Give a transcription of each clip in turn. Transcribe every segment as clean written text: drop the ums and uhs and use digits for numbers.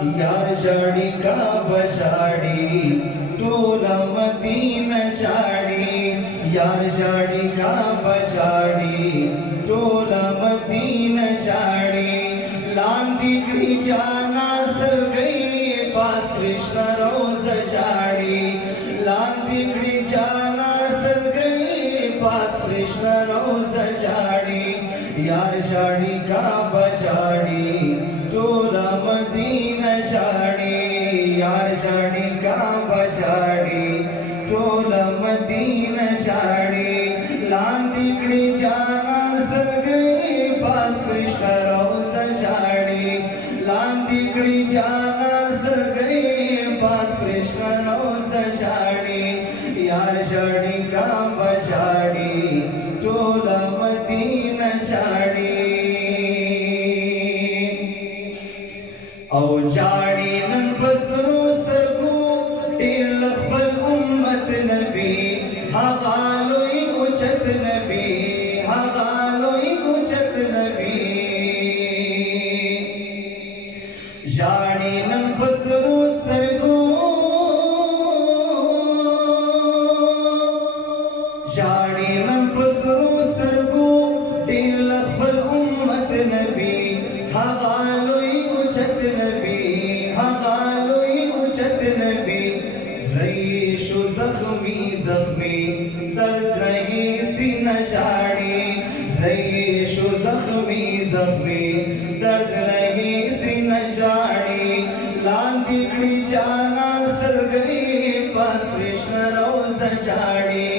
यार शाडी का बशाडी टोला मदीना शाडी यार शाडी का बशाडी टोला मदीना शाडी लांदिकडीच्या नासल गई पास कृष्ण रोज शाडी लांदिकडीच्या नासल गई पास कृष्ण रोज शाडी यार शाडी का बशाडी टोला मदीना शाडी यार शाडी का बशाडी टोला मदीना शाडी लांदिकडीच्या नासल गई पास कृष्ण रोज शाडी लांदिकडीच्या नासल गई पास कृष्ण रोज शाडी यार शाडी का बशाडी टोला मदीना शाडी او جاڑی نن بسرو سرگو ٹیر لخبل امت نبی حغالوی اچت نبی حغالوی اچت نبی جاڑی نن بسرو سرگو جاڑی نن بسرو سرگو ٹیر لخبل امت نبی حغالوی उचत नबी हगालोई उचत नबी जैशु जख्मी जख्मी दर्द रही सीना शाड़ी जैशु जख्मी जख्मी दर्द रही सीना शाड़ी लांदिकडीच्या नासल गई पास कृष्ण रोज शाड़ी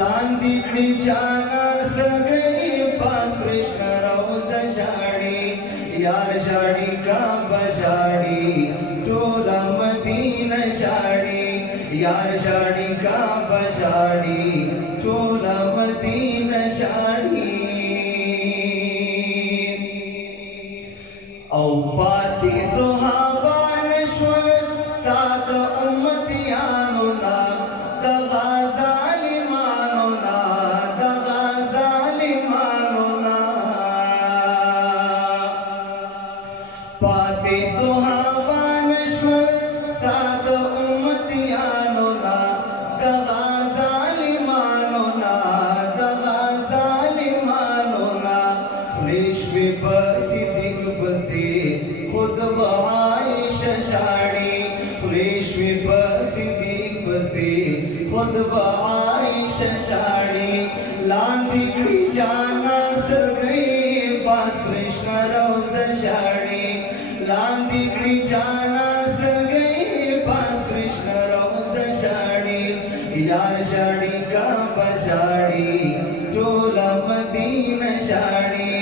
लांदिकडीच्या नासल गई पास कृष्ण रोज शाड़ी यार शाडी का बशाडी टोला मदीना शाडी यार शाडी का बशाडी टोला मदीना शाडी औ पाती सोहाबा नश्वर साद उम्मतियानो ना दगा जालिमानो ना दगा जालिमानो ना पाते सुहावान श्वर साद उम्मतियानो ना दगा जालिमानो ना दगा जालिमानो ना फ्रेशवी बसिदिक बसे खुद बआइश शाड़ी फ्रेशवी बसिदिक बसे खुद बआइश शाड़ी लांदिकडीच्या नासल गई पास कृष्ण रोज शाड़ी लांदिकडीच्या नासल गई पास कृष्ण रोज शाड़ी यार शाड़ी का बशाड़ी टोला मदीना शाड़ी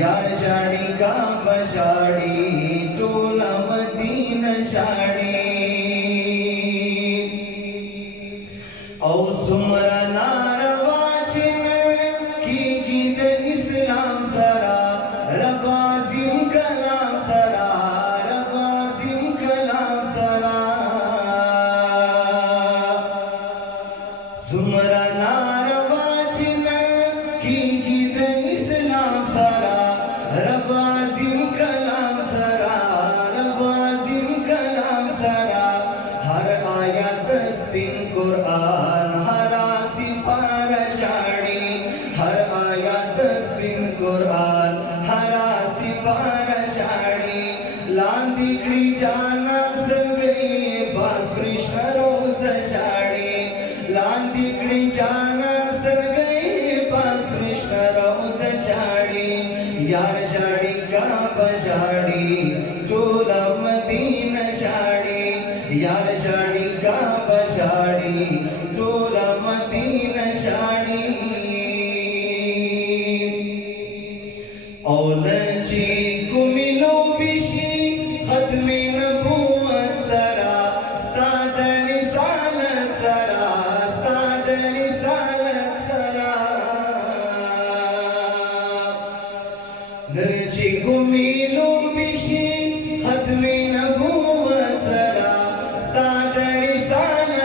यार शाड़ी का बशाड़ी टोला मदीना शाड़ी औ सुमरा नारवाचिन की गीत इस्लाम सरा रबाजिम कलाम सरा रबाजिम कलाम सरा सुमरा नारवाचिन की गीत इस्लाम सरा रबाजिम कलाम सरा रबाजिम कलाम सरा हर आयत स्पिन कुरान हरा सिफारशाड़ी हर आयत स्पिन कुरान हरा सिफारशाड़ी लांदिकडीच्या नासल गई पास कृष्ण रोज शाड़ी लांदिकडीच्या नासल गई पास कृष्ण रोज शाड़ी यार शाड़ी का बशाड़ी टोला मदीना शाड़ी यार शाड़ी का बशाड़ी टोला मदीना शाड़ी औलची